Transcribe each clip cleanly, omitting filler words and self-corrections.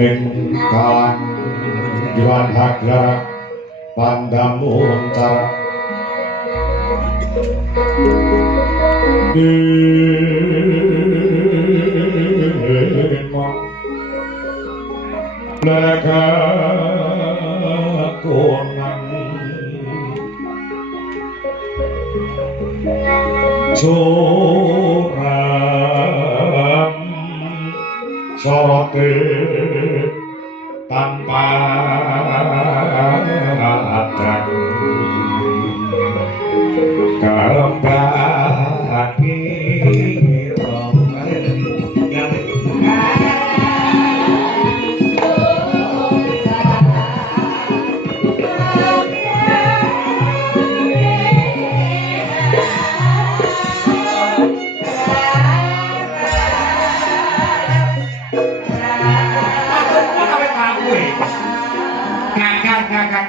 Ning kalang Diwadhagara Pandamuntar Dima Leka Konang Suram Sorote tanpa adang kembali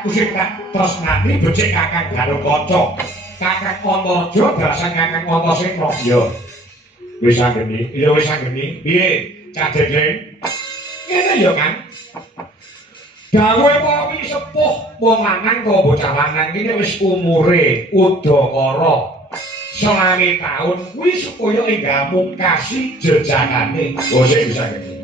Kusik tak tresnani becik Kakang Galukaca. Kakang Antarja dalasan Kakang Antasena. Iya. Wis anggeni. Iya wis anggeni. Piye? Cak Dendeng? Ngene ya, Kang. Dawuhe para sepuh wong lanang kok bocah lanang iki wis umure udakara 20 taun kuwi supaya enggak mungkasi jejakane. Oh sik bisa ngene.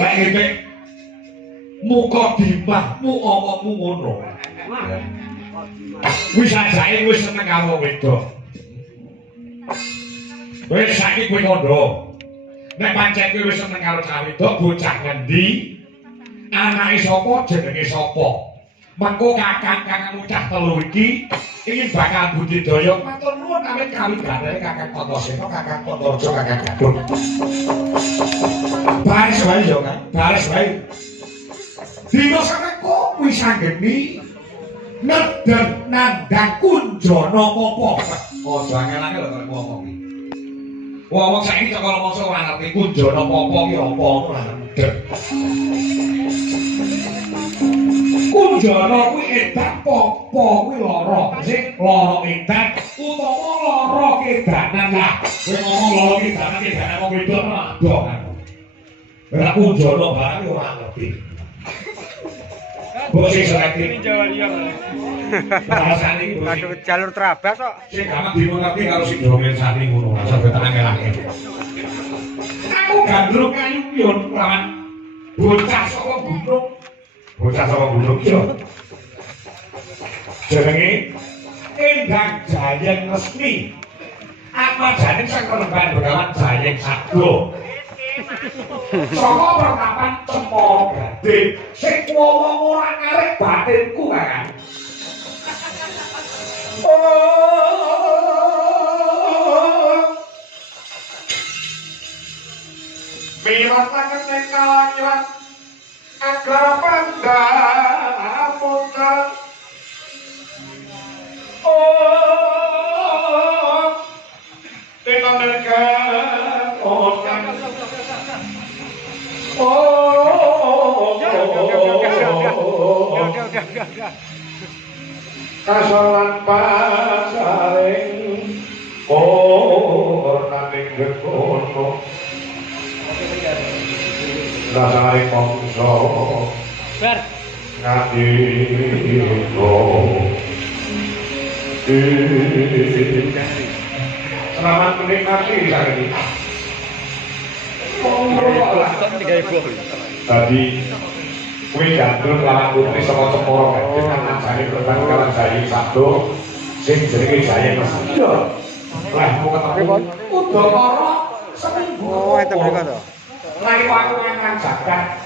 Baik ngene. Muka dimahmu omongmu ngono. Wis ajake wis seneng karo wedok. Wis saiki kowe kandha. Nek pancen kowe wis seneng karo cah wedok, bocah ngendi? Anake sapa, jenenge sapa? Mengko kakang-kakang ucah telu iki ingin bakal budidaya matur nuwun awit kawigatane Kakang Antasena, Kakang Antarja, Kakang Gadung. Baris wae yo, Kang. Baris wae. Dina samengko wis anggeni nedeng nandhang kunjana apa. Aja angel-angel lho ngomong iki. Wong saiki kok mongso ora ngerti kunjana apa ki apa ora nedeng. Kunjana kuwi edan apa kuwi lara. Sing lara edan utawa lara kedanan lah. Kowe ngomong lara kedanan wong wedok ora ado kan. Ora kunjana barang ora ngerti. Bose selektif Jawa Liang. Bahasane iki aduh jalur trabas kok. Sing gampang dimengerti karo sing domen sani ngono. Sampe tenan elake. Aku gandrung kayu pion lawan bocah saka gunung. Bocah saka gunung yo. Jenenge Endang Jayeng Resmi. Atmajane sang penemban Begawan Jayeng Sabdo. Saka pertapan Cempaka Gading sing wong ora ngarep batinku Kakang. Mirat tangan ning kalangan agar pandamunten. Dengan mereka kasalan pasaring naning gegono dasaring mongso ngadiko selamat menikmati hari tadi kue gandrung lawan putri saka Cempaka Gading kan ajane pertanggalan Jayeng Sabdo sing jenenge Jayeng Resmi. Lah mau ketemu udakara seminggu. Oh, itu mereka to. Rai waktu nang jagat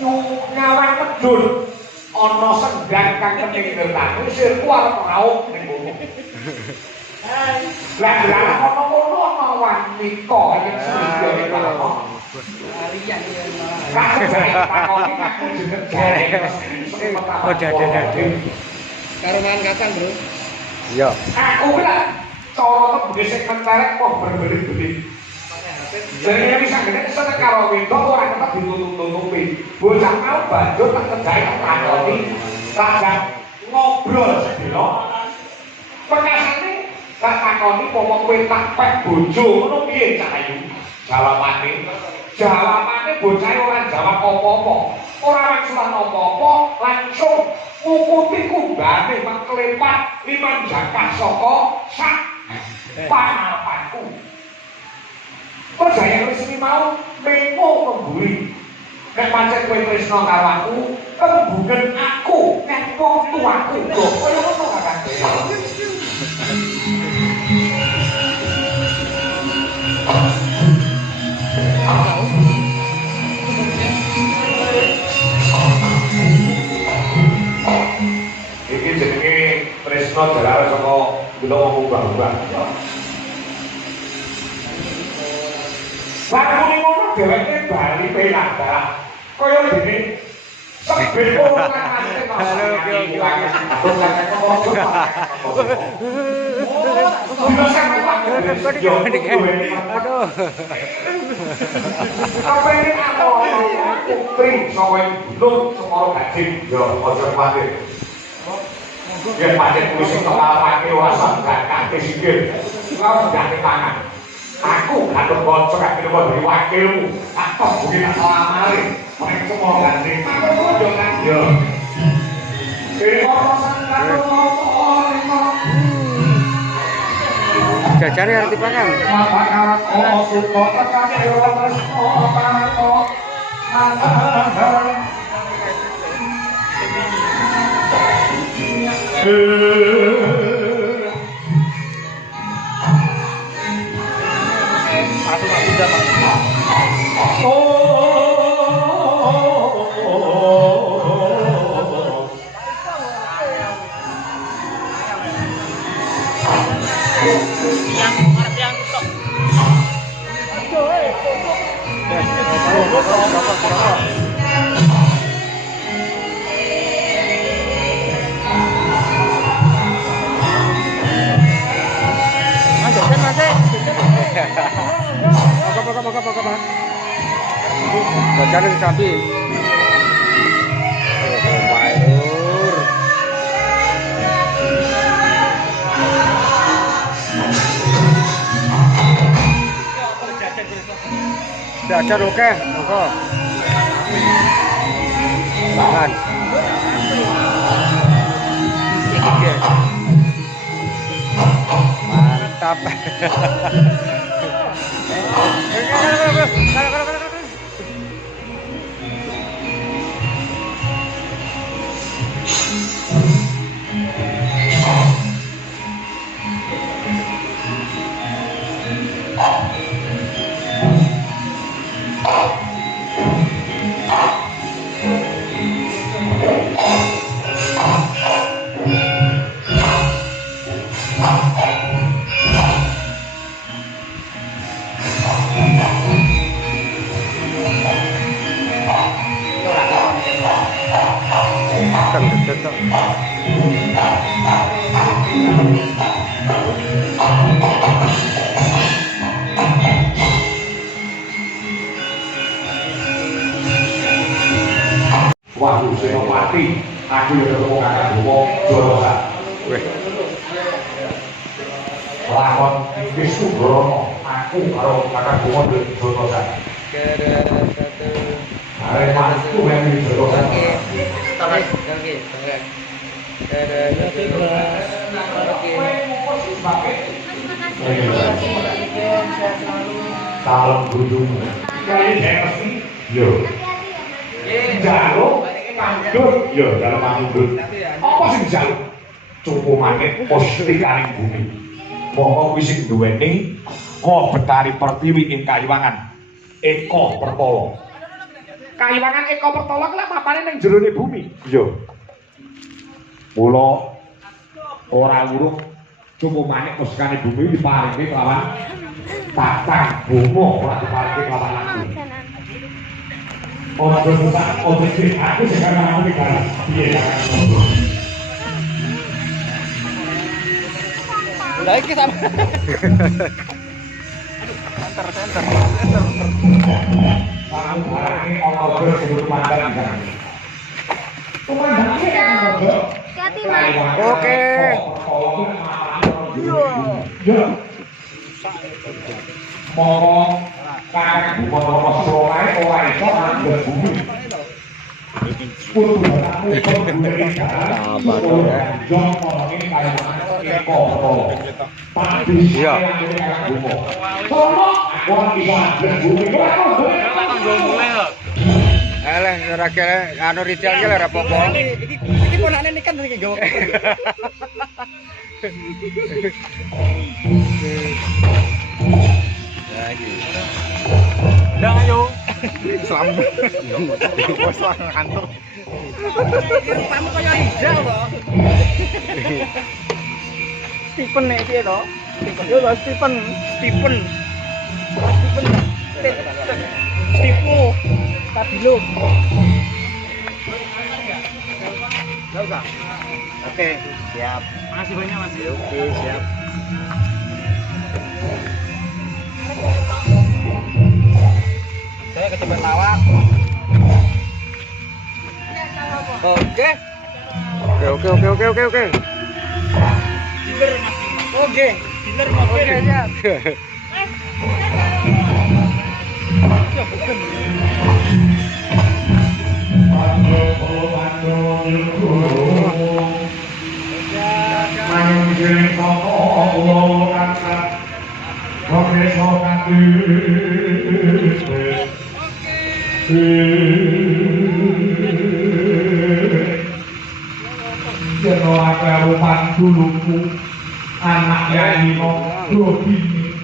nyawang medun ana senggan kang kening ngertane sirku arep rauk ning kono. Lah ana ngono ana wanita yen sing karo. Oh, dadi. Karuman kapan, Bro? Iya. Aku lah cara kebune sing menterek kok berbeli-beli. Jadi bisa gede seneng karo wedok ora tetep ditutup-tutupi. Bocah mau banjur tak kerjae tak takoni, tak ngobrol sedina. Pengasane tak takoni pomo kowe tak pek bojo ngono piye Cak Ayu? Jawabane Jawabane bocah ora jawab apa-apa. Ora wangsulan apa-apa, langsung ngukuti kumbane mengkelepat liman jangkah saka sak pangarepanku. Percaya resmi mau mengko kemburi. Nek pancen kowe tresna karo aku, kembungen aku nek wong tuaku kok kaya ngono kan. Iki jenenge tresna jalar saka kula wong ubah-ubah. Lakune ngono dheweke bali penak. Kaya dene sebet ora nate kok. Aduh. Apa ini apa? Putri saka gunung Semoro Gading. Yo aja kuwatir. Yen pancen kuwi tok alapake ora saged kate sikil. Ora gak tangan. Aku ngatur kanca kak kira dari wakilmu. Apa bumi nak lamare. Nek Semoro Gading. Aku bojo kan yo. Jajare arti pangan. Bacaan di sapi. Mayur. Jajan oke, monggo. Tangan. Mantap. Wahyu Senopati, aku yang ketemu kakak Bowo Jorosa. Lakon Wisnu Brono, aku karo kakak Bowo Jorosa. Aremaniku yang di Jorosa. Salam gunung. Kali saya mesti, yo. Jaluk kandut ya dalam kandut. Apa sing jaluk? Cupumane postikaning bumi. Monggo kuwi sing duweni Betari Pertiwi ing Kayiwangan. Eko Pertolo. Kayiwangan Eko Pertolo kuwi mapane ning jerone bumi. Iya. Mula ora urung cupumane postikane bumi diparingi kelawan tatang bomo ora diparingi kelawan aku. Ojo susah, ojo sih, aku sekarang mau dikalah. Iya, udah iki sama. Center. Barang-barangnya ojo sebelum makan kan. Oke. Moro Kakak bukan solai oleh itu ada bumi. Sepuluh kamu Iya. Alah, ora kira anu retail ki ora apa-apa. Iki ponane nih kan iki gawe. Udah ayo. Selamat. Bos ngantuk. Kamu kaya Rizal kok. Stephen nek piye to? Yo lho Stephen. Stipu. Stabilo. Enggak. Oke, siap. Makasih banyak Mas. Oke, siap. Saya kecebet lawak. Oke. Oke. Dealer Mas. Oke. Dealer Mas. Oke, siap. Ya bukan. Anak Yai Mo,